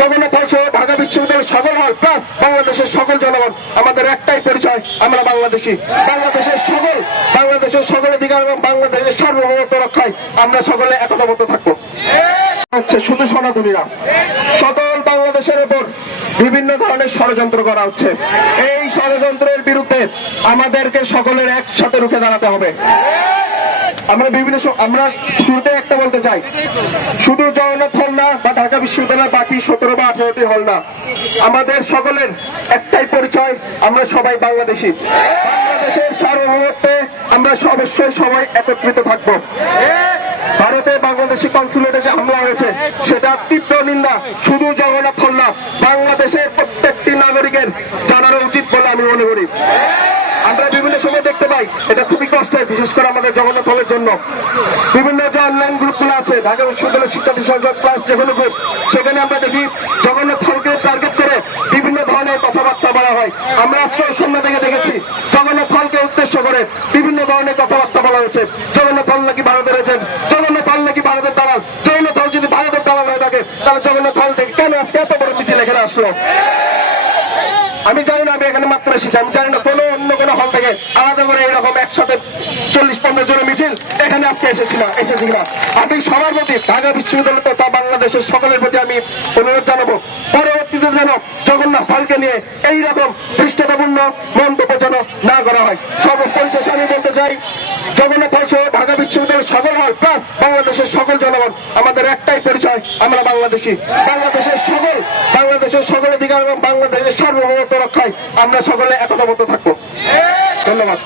জগন্নাথ সহ ঢাকা বিশ্ববিদ্যালয়ের সকল হল প্লাস বাংলাদেশের সকল জনগণ, আমাদের একটাই পরিচয়, আমরা বাংলাদেশি। বাংলাদেশের সকল বাংলাদেশের সকল অধিকার এবং বাংলাদেশের সার্বভৌমত্ব রক্ষায় আমরা সকলে একতাবদ্ধ থাকব। হচ্ছে শুধু সনাতনীরা। সকল বাংলাদেশের উপর বিভিন্ন ধরনের ষড়যন্ত্র করা হচ্ছে। এই ষড়যন্ত্রের বিরুদ্ধে আমাদেরকে সকলের একসাথে রুখে দাঁড়াতে হবে। আমরা বিভিন্ন আমরা শুরুতে একটা বলতে চাই। শুধু জগন্নাথ হল না বা ঢাকা বিশ্ববিদ্যালয়ের বাকি সতেরো বা আঠারোটি হল না। আমাদের সকলের একটাই পরিচয়, আমরা সবাই বাংলাদেশি। বাংলাদেশের সার্বভৌমত্বে আমরা অবশ্যই সবাই একত্রিত থাকব। ভারতে বাংলাদেশি কনসুলেটে যে হামলা হয়েছে, সেটা তীব্র নিন্দা, শুধু জগন্নাথ হল না, বাংলাদেশের প্রত্যেকটি নাগরিকের জানানো উচিত বলে আমি মনে করি। আমরা বিভিন্ন সময় দেখতে পাই, এটা খুবই কষ্টের বিশেষ করে আমাদের জগন্নাথ হলের জন্য। বিভিন্ন যে অনলাইন গ্রুপগুলো আছে, ঢাকা বিশ্ববিদ্যালয়ের শিক্ষার্থী সংসদ প্লাস যে গ্রুপ সেখানে আমরা দেখি জগন্নাথ হলকে টার্গেট করে বিভিন্ন ধরনের কথাবার্তা বলা হয়। আমরা আজকে সন্ধ্যা থেকে দেখেছি, জগন্নাথ হলকে উদ্দেশ্য করে বিভিন্ন ধরনের কথাবার্তা বলা হয়েছে। জগন্নাথ হল নাকি ভারতের এজেন্ট জগন্নাথ হল নাকি ভারতের দালাল? জগন্নাথ হল যদি ভারতের দালাল হয়ে থাকে, তাহলে জগন্নাথ হল থেকে কেন আজকে এত বড় মিছিল এখানে আসলো? আমি জানি না আমি এখানে মাত্র এসেছি, আমি জানি না কোনো অন্য কোনো থেকে আলাদা করে এরকম একসাথে চল্লিশ পঞ্চাশ জনের মিছিল এখানে আজকে এসেছি না এসেছি না আমি সবার প্রতি, ঢাকা বিশ্ববিদ্যালয় তথা বাংলাদেশের সকলের প্রতি আমি অনুরোধ জানাব, পরবর্তীতে যেন জগন্নাথ হলকে নিয়ে এইরকম পৃষ্ঠতাপূর্ণ মন্তব্য যেন না করা হয়। সর্বপরিশেষে আমি বলতে চাই, জগন্নাথ হল সহ ঢাকা বিশ্ববিদ্যালয়ের সকল হল প্লাস বাংলাদেশের সকল জনগণ, আমাদের একটাই পরিচয়, আমরা বাংলাদেশি। বাংলাদেশের সকল বাংলাদেশের সকল অধিকার এবং বাংলাদেশের সার্বভৌমত্ব রক্ষায় আমরা সকলে একতাবদ্ধ থাকব। ধন্যবাদ